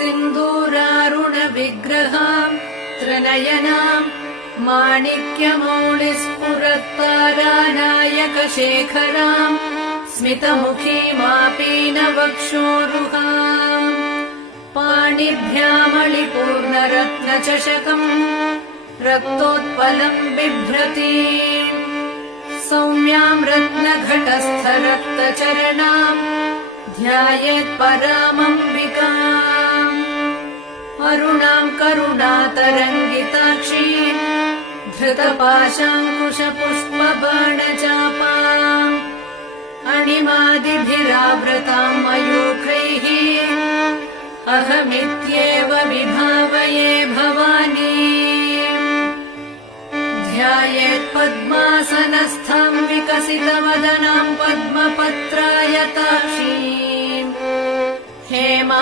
सिन्दूरारुणविग्रहाम् त्रिनयनाम् माणिक्यमौलिस्फुरत्तारानायकशेखराम् स्मितमुखीमापीनवक्षोरुहाम् पाणिभ्यामलिपूर्णरत्नचषकम् रक्तोत्पलम् बिभ्रतीम् सौम्याम् रत्नघटस्थरक्तचरणाम् ध्यायेत्परामम्बिकाम् अरुणाम् करुणातरङ्गिताक्षीम् धृतपाशाङ्कुशपुष्पबाणचापाम् अणिमादिभिरावृताम् मयूखैः अहमित्येव विभावये Bhavani ध्यायेत्पद्मासनस्थम् विकसितवदनाम् पद्मपत्रायताक्षीम् Hema